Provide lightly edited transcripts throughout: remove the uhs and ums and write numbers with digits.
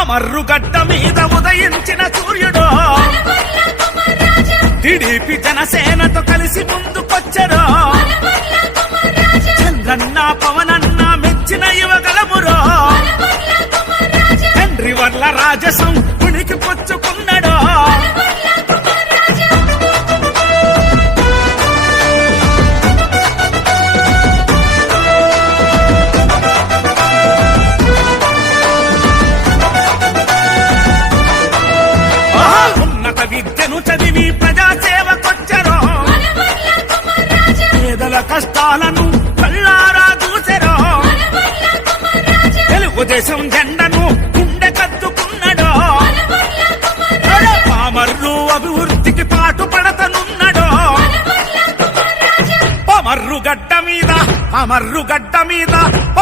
అమర్రుగడ్డ మీద ఉదయించిన సూర్యుడు టీడీపీ జనసేనతో కలిసి ముందుకొచ్చరు. చంద్రన్న పవనన్న మెచ్చిన యువగలమురో తండ్రి వర్ల రాజసం ఉనికి పుచ్చుకున్నాడు. విద్యను చదివి ప్రజాసేవకొచ్చరో పేదల కష్టాలను కళ్ళారా చూసెరో తెలుగుదేశం జెండను గుండె కత్తుకున్నాడో పామర్రు అభివృద్ధికి పాటు పడతనున్నాడో.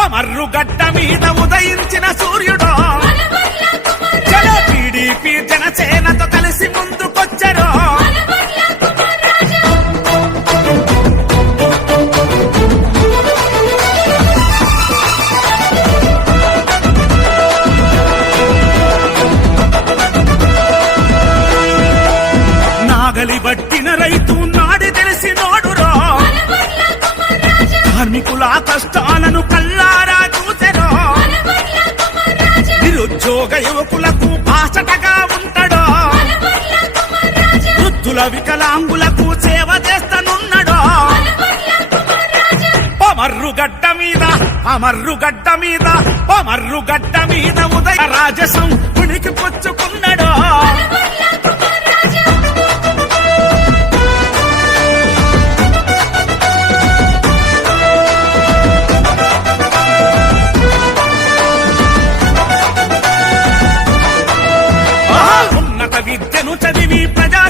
అమర్రుగడ్డ మీద ఉదయించిన సూర్యుడో టీడీపీ జనసేనతో కలిసి ముందుకొచ్చరు. నాగలి బట్టిన రైతు నాడి తెలిసి నోడురో కార్మికుల కష్టాలను కల్లారా చూసెరో నిరుద్యోగ యువకులకు బాసటగా ఉంటాడో వృద్ధుల వికలాంగులకు సేవ చేస్తనున్నాడో. అమర్రుగడ్డ మీద ఉదయ రాజసం ఉనికి పుచ్చుకున్నాడో. విద్యను చదివి ప్రజా